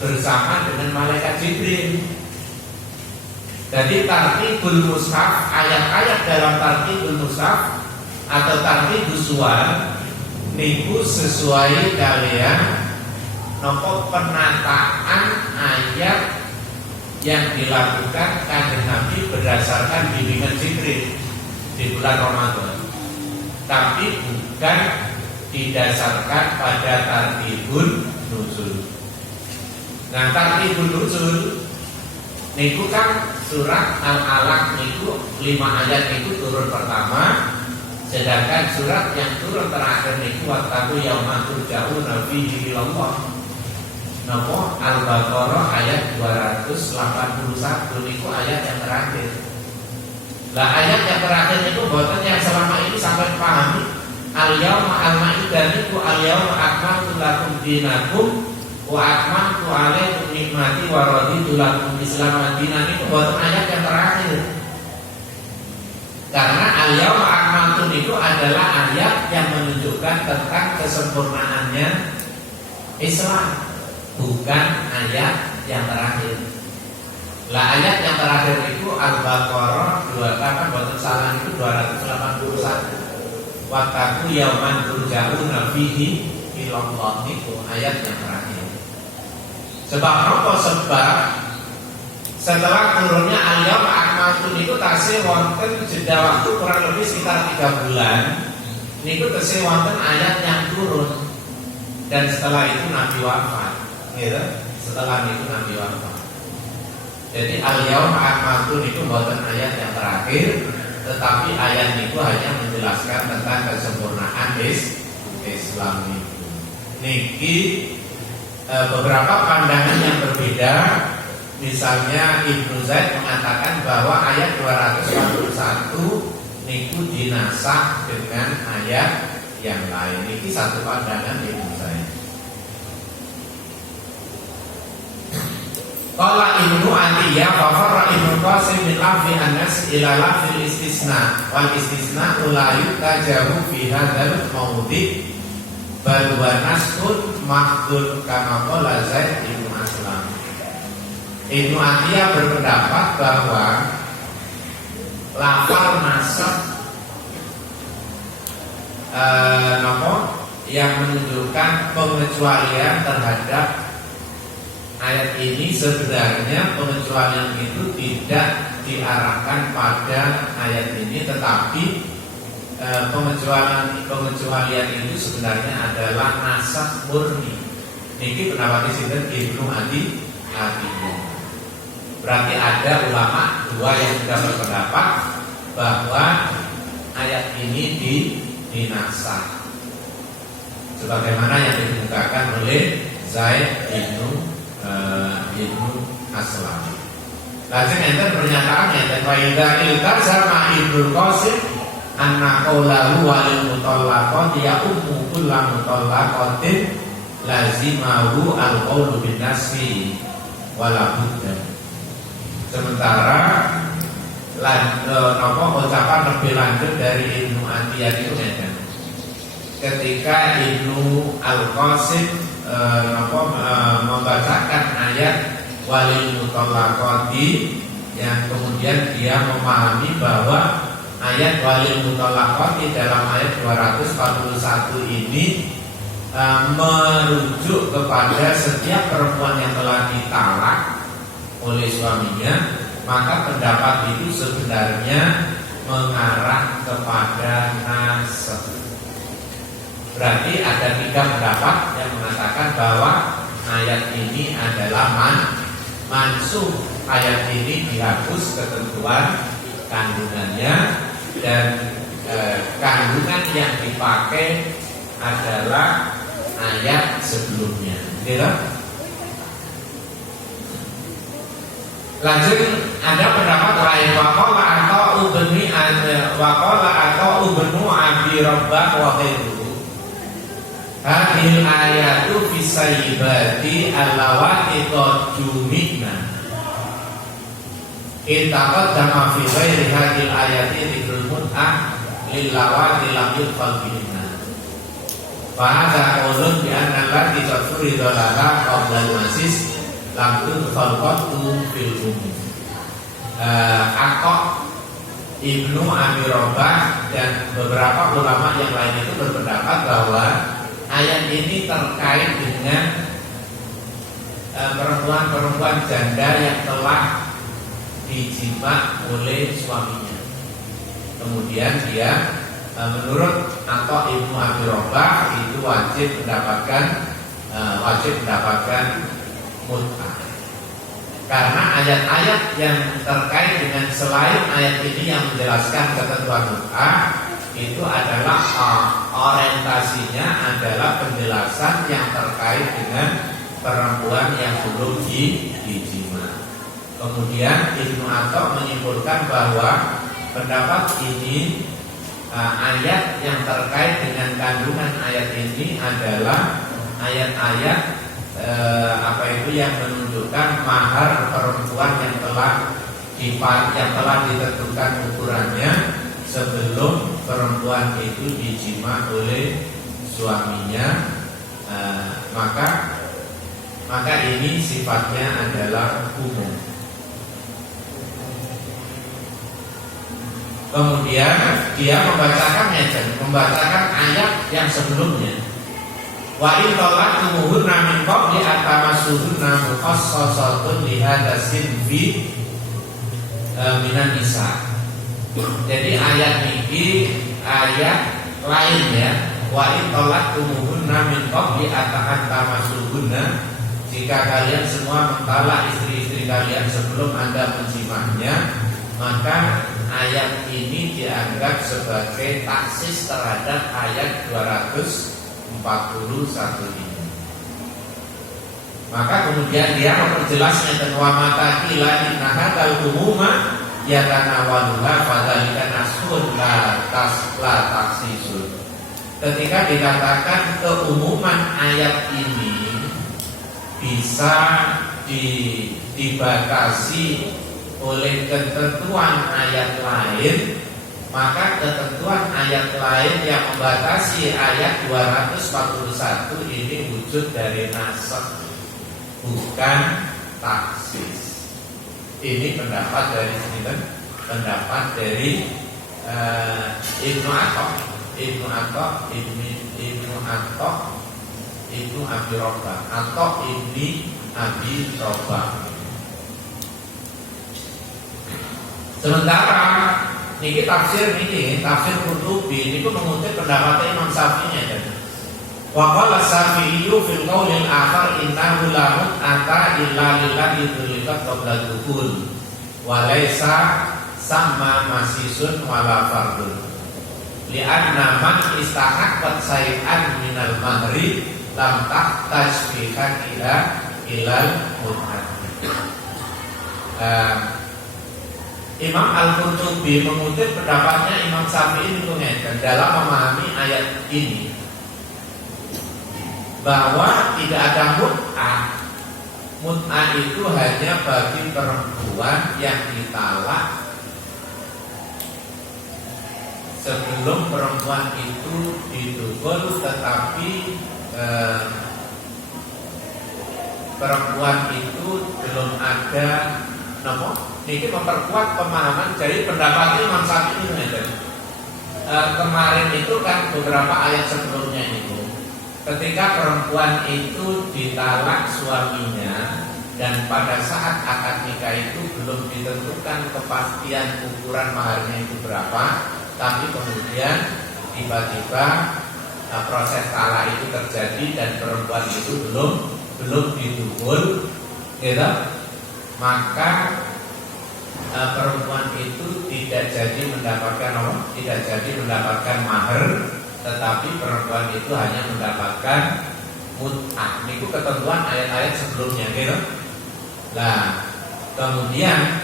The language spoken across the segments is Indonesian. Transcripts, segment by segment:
bersama dengan malaikat Jibril. Jadi tartibul mushaf, ayat-ayat dalam tartibul mushaf atau tartibus suwar niku sesuai kalian nopo penataan ayat yang dilakukan kanjeng Nabi berdasarkan bimbingan Jibril di bulan Ramadan, tapi bukan didasarkan pada tartibul nuzul. Nah, tartibul nuzul niku kan surat Al-Alaq niku 5 ayat niku turun pertama, sedangkan surat yang turun terakhir niku wattaqu yauman turja'una fihi ilallah. Napa Al-Baqarah ayat 281 niku ayat yang terakhir. Lah ayat yang terakhir niku boten yang selama ini sampai pahami al-yauma al-maidah niku al-yauma akmaltu lakum dinakum wa atmamtu alaikum nikmati wa raditu lakum Islam dinan niku boten ayat yang terakhir. Karena al-yauma akmaltu niku adalah ayat yang menunjukkan tentang kesempurnaannya Islam, bukan ayat yang terakhir. Lah ayat yang terakhir itu Al-Baqarah 281 wattaqu yauman turja'una fihi ilallah niku ayat yang terakhir. Sebab apa? Sebab setelah turunnya al-yauma akmaltu niku tasih wonten jeda waktu kurang lebih sekitar 3 bulan niku tasih wonten ayat yang turun, dan setelah itu Nabi wafat. Gitu. Setelah itu Nabi wafat. Jadi al-yauma akmaltu niku bukan ayat yang terakhir, tetapi ayat niku hanya menjelaskan tentang kesempurnaan Islam niku. Niki beberapa pandangan yang berbeda. Misalnya Ibnu Zaid mengatakan bahwa ayat 241 niku dinasakh dengan ayat yang lain. Niki satu pandangan Ibnu Zaid. Qala Ibnu Atiyah fa farra Ibnu Qasim min lafzi an-nas ila lafzil istisna wal istisna la yutajahu fi hadzal mawdi' bal wa nasun mahdud kama qala Zaid Ibnu Aslam. Ibnu Atiyah berpendapat bahwa lafal nasab yang menunjukkan pengecualian terhadap ayat ini, sebenarnya pengecualian itu tidak diarahkan pada ayat ini, tetapi pengecualian itu sebenarnya adalah nasab murni. Ini pendapat sinten Ibnu Atiyah. Berarti ada ulama dua yang sudah berpendapat bahwa ayat ini dinasakh, sebagaimana yang dikemukakan oleh Zaid Ibnu Aslam. Lajeng enten pernyataan enten wa idza iltazama Ibnu Qasim anna qawlahu walil mutallaqat ya ummu kullu mutallaqatin lazimahu al-qawlu bin nasfi wala budda. Sementara ucapan lebih lanjut dari Ibnu Atiyah itu enten ketika Ibnu Al-Qasim membacakan ayat walil mutallaqati, yang kemudian dia memahami bahwa ayat walil mutallaqati dalam ayat 241 ini merujuk kepada setiap perempuan yang telah ditalak oleh suaminya, maka pendapat itu sebenarnya mengarah kepada nasakh. Berarti ada 3 pendapat yang mengatakan bahwa ayat ini adalah mansukh. Ayat ini dihapus ketentuan kandungannya, dan kandungan yang dipakai adalah ayat sebelumnya. Gitu? Lanjut, ada pendapat lain waqala atau ubni abi rabbah wa khairu. Hadil ayatu fisayyibati allawati qadjumina. Intaqaddama fi ghairi hadil ayati dzikrul mut'ah lillawati lam yudkhal bihinna. Fa hadza qaulun bi anna allati tafridu laha qabla al-masis lam tudkhal qattu fil umum. Atau Ibnu Abi Robah dan beberapa ulama yang lain itu berpendapat bahwa ayat ini terkait dengan perempuan-perempuan janda yang telah dijima oleh suaminya. Kemudian dia menurut atau Ibnu Abi Robah itu wajib mendapatkan mut'ah. Karena ayat-ayat yang terkait dengan selain ayat ini yang menjelaskan ketentuan mut'ah itu adalah orientasinya adalah penjelasan yang terkait dengan perempuan yang belum dijima. Kemudian Ibnu Atha menyimpulkan bahwa pendapat ini ayat yang terkait dengan kandungan ayat ini adalah ayat-ayat yang menunjukkan mahar perempuan yang telah ditentukan ukurannya sebelum perempuan itu dijima oleh suaminya, maka ini sifatnya adalah umum. Kemudian dia membacakan ayat yang sebelumnya. Wa in talaqtumuhunna min qabli an tamassuhunna mukhassasatun li hadza sinfi minan nisa. Jadi ayat ini ayat lain ya. Wa in talaqtumuhunna min qabli an tamassuhunna, jika kalian semua mentalak istri-istri kalian sebelum Anda menjimahnya, maka ayat ini dianggap sebagai taksis terhadap ayat 241 ini. Maka kemudian dia memperjelasnya dan wa mata kila inna hadzal umuma yatanawaluha fadzalika nasun la taksisun. Ketika dikatakan keumuman ayat ini bisa dibatasi oleh ketentuan ayat lain, maka ketentuan ayat lain yang membatasi ayat 241 ini wujud dari nasakh, bukan taksis. Ini pendapat dari Ibnu Atha, Ibnu Abi Robah atau Ibni Abi Robah. Sementara niki tafsir Qurtubi niku mengutip pendapat Imam Syafi'i ya. Wa qala Syafi'i fil qaulil akhar innahu la mut'ata illa lillahi tulikat qabla dukhul wa laisa sama masisun wala fardun li'anna man istahaqqat say'an minal mahri lam tahtaj fiha ilal mut'ah. Imam Al-Qurtubi mengutip pendapatnya Imam Syafi'i mengatakan dalam memahami ayat ini bahwa tidak ada mut'ah. Mut'ah itu hanya bagi perempuan yang ditalak sebelum perempuan itu didukul, tetapi perempuan itu belum ada nomor. Ini memperkuat pemahaman dari pendapat Imam Syafi'i ini. Kemarin itu kan beberapa ayat sebelumnya itu, ketika perempuan itu ditalak suaminya dan pada saat akad nikah itu belum ditentukan kepastian ukuran maharnya itu berapa, tapi kemudian tiba-tiba proses talak itu terjadi dan perempuan itu belum didukul, gitu, maka perempuan itu tidak jadi mendapatkan mahar, tetapi perempuan itu hanya mendapatkan mut'ah. Ini ketentuan ayat-ayat sebelumnya, gitu. Nah, kemudian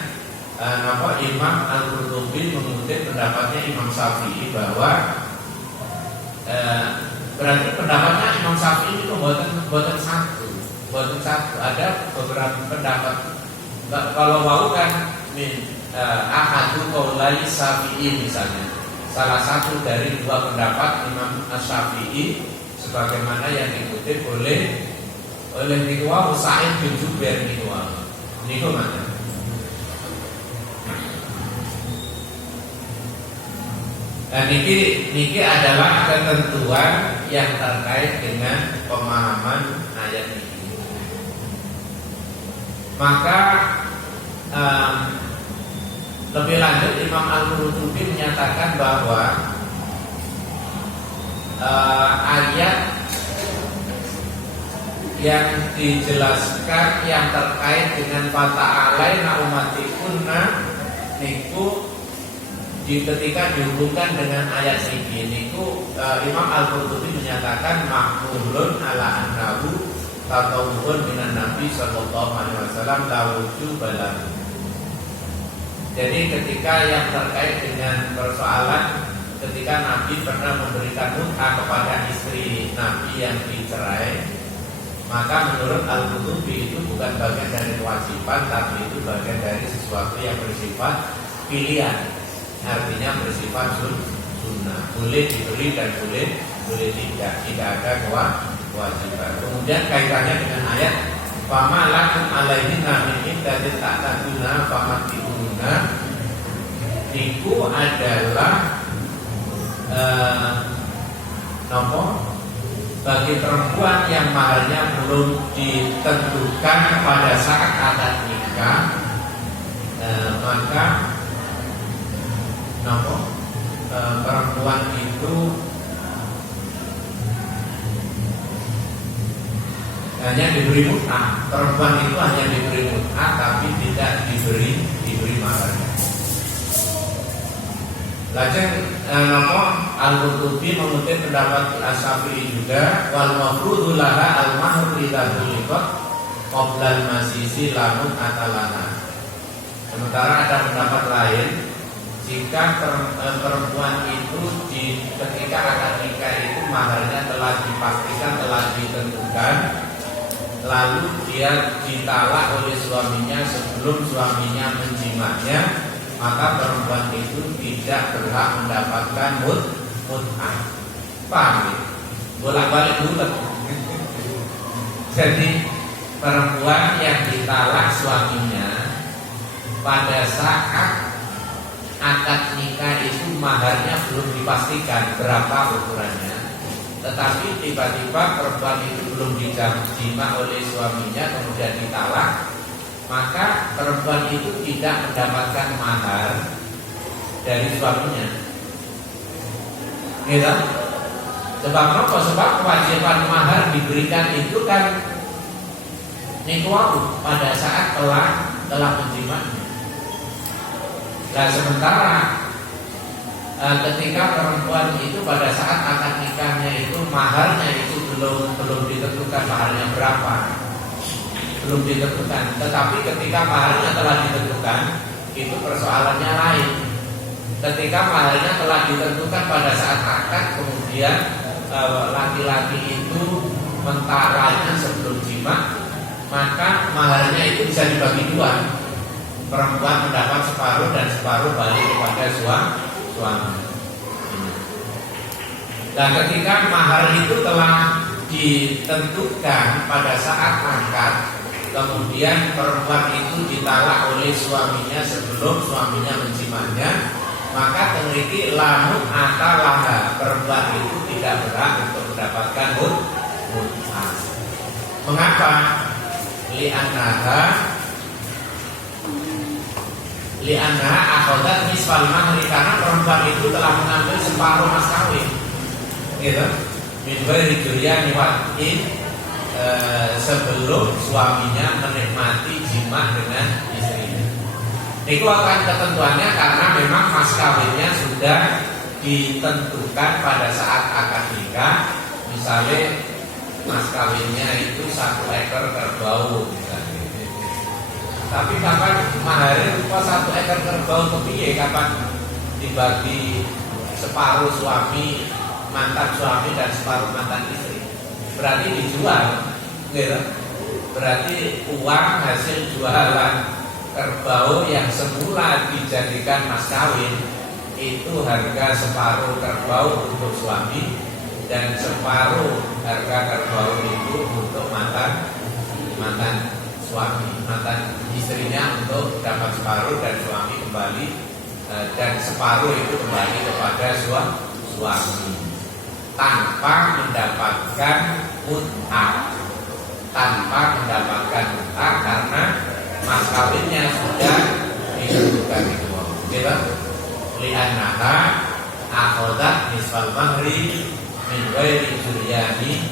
Imam Al-Qurtubi mengutip pendapatnya Imam Syafi'i bahwa berarti pendapatnya Imam Syafi'i itu buatan satu. Ada beberapa pendapat. Kalau mau kan ahadu qaulai Syafi'i misalnya, salah satu dari dua pendapat Imam Syafi'i sebagaimana yang dikutip oleh oleh niku wau Sa'id bin Jubair niku wau. Niku mana? Dan niki adalah ketentuan yang terkait dengan pemahaman ayat ini. Maka lebih lanjut Imam Al-Qurtubi menyatakan bahwa ayat yang dijelaskan yang terkait dengan fata'alaina umatikunna niku ketika dihubungkan dengan ayat ini niku Imam Al-Qurtubi menyatakan mahmulun ala annahu tatawwun minan Nabi sallallahu alaihi wasallam lawuju balam. Jadi ketika yang terkait dengan persoalan ketika Nabi pernah memberikan mut'ah kepada istri Nabi yang dicerai, maka menurut Al-Qurtubi itu bukan bagian dari kewajiban, tapi itu bagian dari sesuatu yang bersifat pilihan. Artinya bersifat sunnah, boleh diberi dan boleh tidak ada kewajiban. Kemudian kaitannya dengan ayat fama lakum alaihinna min iddatin ta'taduna famati'unna, itu adalah bagi perempuan yang maharnya belum ditentukan pada saat akad nikah, maka perempuan itu hanya diberi mut'ah. Perempuan itu hanya diberi mut'ah, tapi tidak diberi maharnya. Lajeng Al-Qurtubi mengutip pendapat Asy-Syafi'i juga, wal mafruḍu laha al-mahru idza tuliqat qabla al-masisi lamun atalana. Sementara ada pendapat lain, jika perempuan itu ketika akad nikah itu maharnya telah dipastikan, telah ditentukan, lalu dia ditalak oleh suaminya sebelum suaminya menjimatnya, maka perempuan itu tidak berhak mendapatkan mut'ah. Paham ya? Bolak-balik bulat. Jadi perempuan yang ditalak suaminya pada saat akad nikah itu maharnya belum dipastikan berapa ukurannya, tetapi tiba-tiba perempuan itu belum dijima oleh suaminya kemudian ditalak, maka perempuan itu tidak mendapatkan mahar dari suaminya. Gitu? Sebab apa? Sebab kewajiban mahar diberikan itu kan nikah pada saat telah menjimanya. Dan sementara ketika perempuan itu pada saat akad nikahnya itu maharnya itu belum ditentukan maharnya berapa, belum ditentukan. Tetapi ketika maharnya telah ditentukan, itu persoalannya lain. Ketika maharnya telah ditentukan pada saat akad, kemudian laki-laki itu mentalaknya sebelum jima, maka maharnya itu bisa dibagi dua. Perempuan mendapat separuh dan separuh balik kepada suami. Dan ketika mahar itu telah ditentukan pada saat akad, kemudian perempuan itu ditalak oleh suaminya sebelum suaminya menjimanya, maka tenriki lamun atalaha, perempuan itu tidak berhak untuk mendapatkan mut'ah. Mengapa? Li'annaha akhadat nisfal mahri, karena perempuan itu telah mengambil separuh mas kawin. Gitu. Min ghairi juryan wa'in, sebelum suaminya menikmati jima dengan istrinya. Itu akan ketentuannya karena memang mas kawinnya sudah ditentukan pada saat akad nikah. Misalnya mas kawinnya itu 1 ekor kerbau misalnya. Tapi kapan maharnya rupa 1 ekor kerbau kepiye, kapan dibagi separuh suami, mantan suami dan separuh mantan istri, berarti dijual, gitu. Berarti uang hasil jualan kerbau yang semula dijadikan mas kawin itu harga separuh kerbau untuk suami dan separuh harga kerbau itu untuk mantan mantan suami, mantan istrinya untuk dapat separuh dan suami kembali dan separuh itu kembali kepada suami tanpa mendapatkan mut'ah, karena mas kawinnya sudah ditentukan itu, gitu. Li'annaha akhodat nisfal mahri min ghairi juryani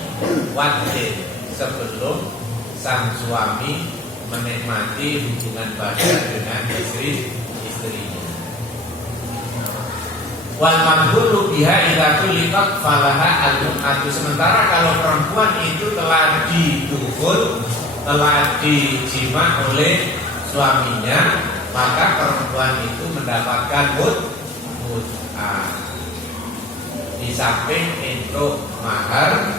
wadin, sebelum sang suami menikmati hubungan badan dengan istrinya. Wal madhulu biha idza tuliqat falaha al-mut'atu. Sementara kalau perempuan itu telah didukul, telah dijima oleh suaminya, maka perempuan itu mendapatkan mut'ah. Di samping untuk mahar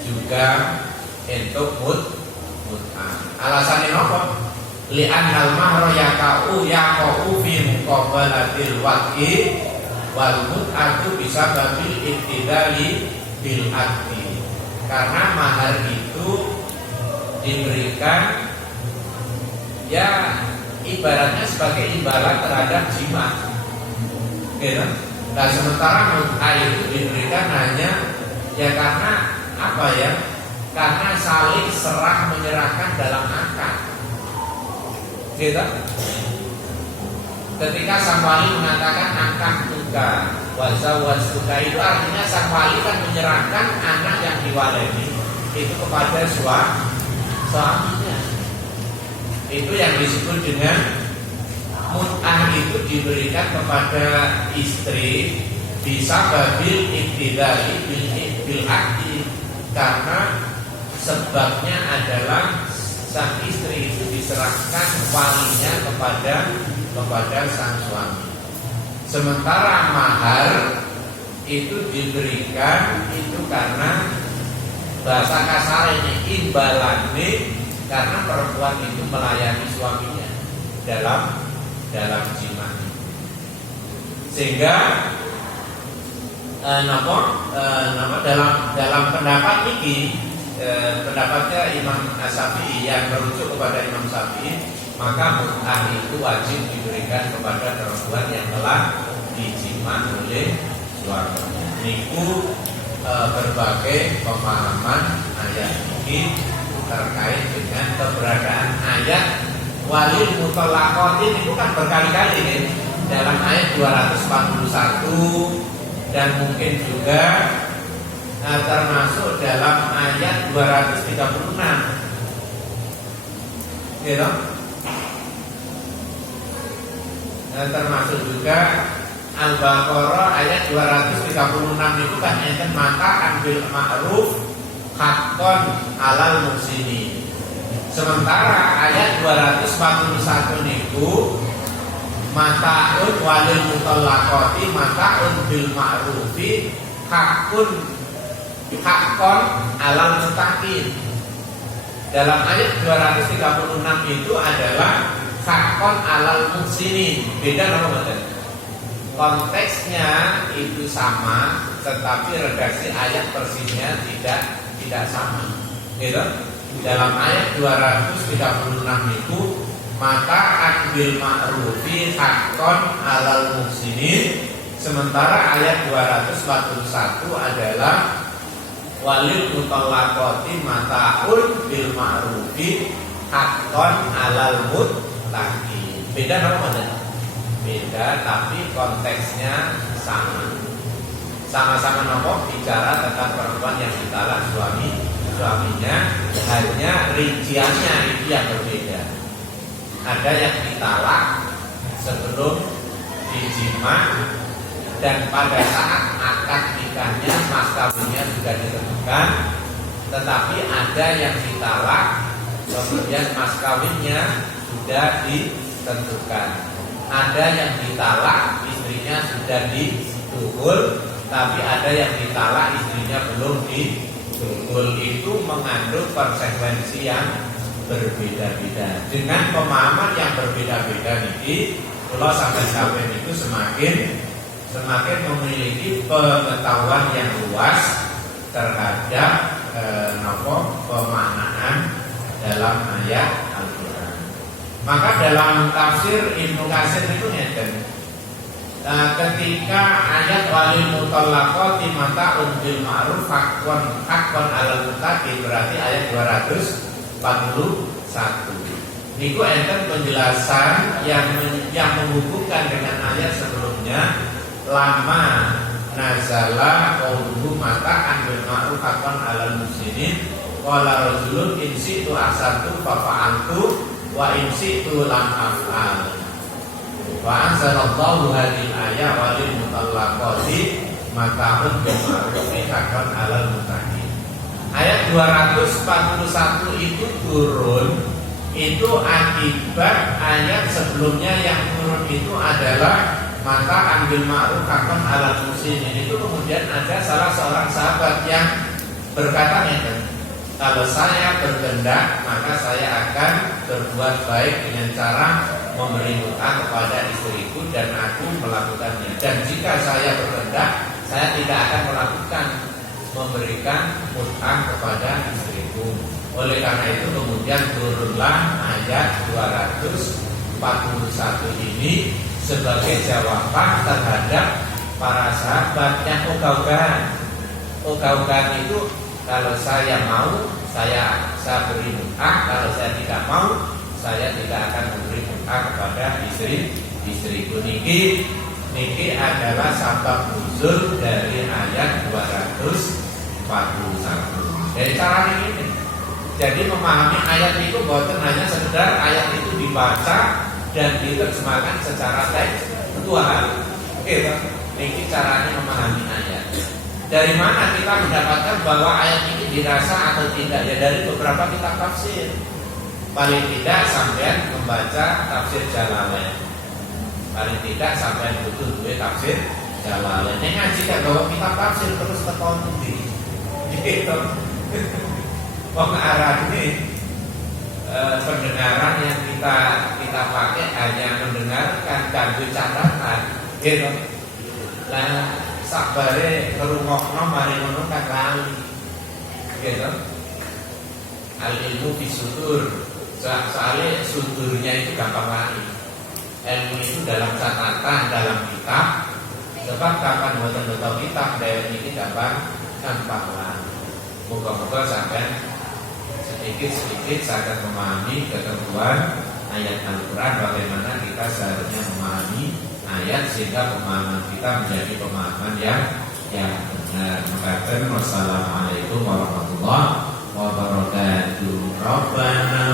juga untuk mut'ah. Alasannya apa? Li'annal mahra yaqa'u fi muqabalatil wad'i wal mut'atu bisa babil ibtidali bil aqdi. Karena mahar itu diberikan ya ibaratnya sebagai imbalan terhadap jima, gitu. Nah sementara mut'ah itu diberikan hanya ya karena apa ya? Karena saling serah menyerahkan dalam akad, gitu. Ketika sang wali mengatakan akad tuka wazawaj tuka, itu artinya sang wali kan menyerahkan anak yang diwaleni itu kepada suaminya. Itu yang disebut dengan mut'ah, itu diberikan kepada istri bisa babil ibtidai bil aqdi, karena sebabnya adalah sang istri itu diserahkan walinya kepada sang suami. Sementara mahar itu diberikan itu karena bahasa kasar ini imbalane, karena perempuan itu melayani suaminya dalam jima. Sehingga dalam pendapat ini pendapatnya Imam Syafi'i yang merujuk kepada Imam Syafi'i, maka mut'ah itu wajib diberikan kepada perempuan yang telah dijima oleh suaminya. Niku berbagai pemahaman ayat ini terkait dengan keberadaan ayat walil mutallaqatin. Itu kan berkali-kali nih dalam ayat 241 dan mungkin juga termasuk dalam ayat 236, gitu. Termasuk juga Al-Baqarah ayat 236 itu kan enten maka bil ma'ruf haqqan alal muhsinin. Sementara ayat 241 niku mata'un walil mutallaqati mata'un bil ma'rufi haqqan alal muttaqin. Dalam ayat 236 itu adalah haqqan alal muhsinin. Beda apa betul? Konteksnya itu sama, tetapi redaksi ayat persisnya tidak sama, gitu. Dalam ayat 236 itu maka akbil ma'rufi haqqan alal muhsinin. Sementara ayat 241 adalah walil mutallaqati mata'un bil ma'rufi haqqan alal muttaqin. Beda apa betul? Beda, tapi konteksnya sama. Sama-sama nopo bicara tentang perempuan yang ditalak suaminya, hanya rinciannya itu yang berbeda. Ada yang ditalak sebelum dijima, dan pada saat akad nikahnya mas kawinnya sudah ditentukan. Tetapi ada yang ditalak kemudian mas kawinnya sudah ditentukan. Ada yang ditalak istrinya sudah didukul, tapi ada yang ditalak istrinya belum didukul. Itu mengandung konsekuensi yang berbeda-beda. Dengan pemahaman yang berbeda-beda ini, kalau sampai itu semakin memiliki pengetahuan yang luas terhadap pemaknaan dalam ayat Al-Quran. Maka dalam tafsir Ibnu Katsir itu ngeten. Ketika ayat walil mutallaqati mata'un bil ma'ruf haqqan 'alal muttaqin, berarti ayat 241. Niku enten penjelasan yang menghubungkan dengan ayat sebelumnya, lama nazala qauluhu mata'an bil ma'ruf haqqan 'alal muslimin qala rajulun in si'tu ahsantu fa fa'altu wa in si'tu lam af'al. Wa anzalallahu hadhil ayat walil mutallaqati mata'un bil ma'ruf haqqan 'alal muttaqin. Ayat 241 itu turun itu akibat ayat sebelumnya yang turun itu adalah mata ambil ma'ruf haqqan 'alal muslimin. Itu kemudian ada salah seorang sahabat yang berkata, kalau saya berkehendak maka saya akan berbuat baik dengan cara memberi mut'ah kepada istriku dan aku melakukannya. Dan jika saya berkehendak, saya tidak akan melakukan memberikan mut'ah kepada istriku. Oleh karena itu kemudian turunlah ayat 241 ini sebagai jawaban terhadap para sahabat yang ogah-ogahan. Ogah-ogahan itu kalau saya mau saya beri mut'ah, kalau saya tidak mau saya tidak akan memberi mut'ah kepada istriku. Niki adalah sabab nuzul dari ayat 241. Dari cara ini, jadi memahami ayat itu bukan hanya sekedar ayat itu dibaca dan diterjemahkan secara teks, kedua hal. Oke, ini caranya memahami ayat. Dari mana kita mendapatkan bahwa ayat ini dirasa atau tidak? Ya dari beberapa kitab tafsir. Paling tidak sampai membaca tafsir Jalalain. Paling tidak sampai betul tafsir Jalalain. Ini ngaji kan bahwa kitab tafsir terus tekon di. Gitu. Arah ini pendengaran yang kita pakai hanya mendengarkan dan catatan, gitu. Lah sabare ngrungokno mari ngono kan lali, gitu. Al ilmu fi sudur, soalnya sudurnya itu gampang lali. Ilmu itu dalam catatan, dalam kitab. Sebab kapan betul-betul kitab dari ini gampang lali. Moga-moga sampai sedikit-sedikit saya akan memahami ketentuan ayat Al-Quran, bagaimana kita seharusnya memahami ayat sehingga pemahaman kita menjadi pemahaman yang benar. Wassalamualaikum warahmatullahi wabarakatuh. Rabbana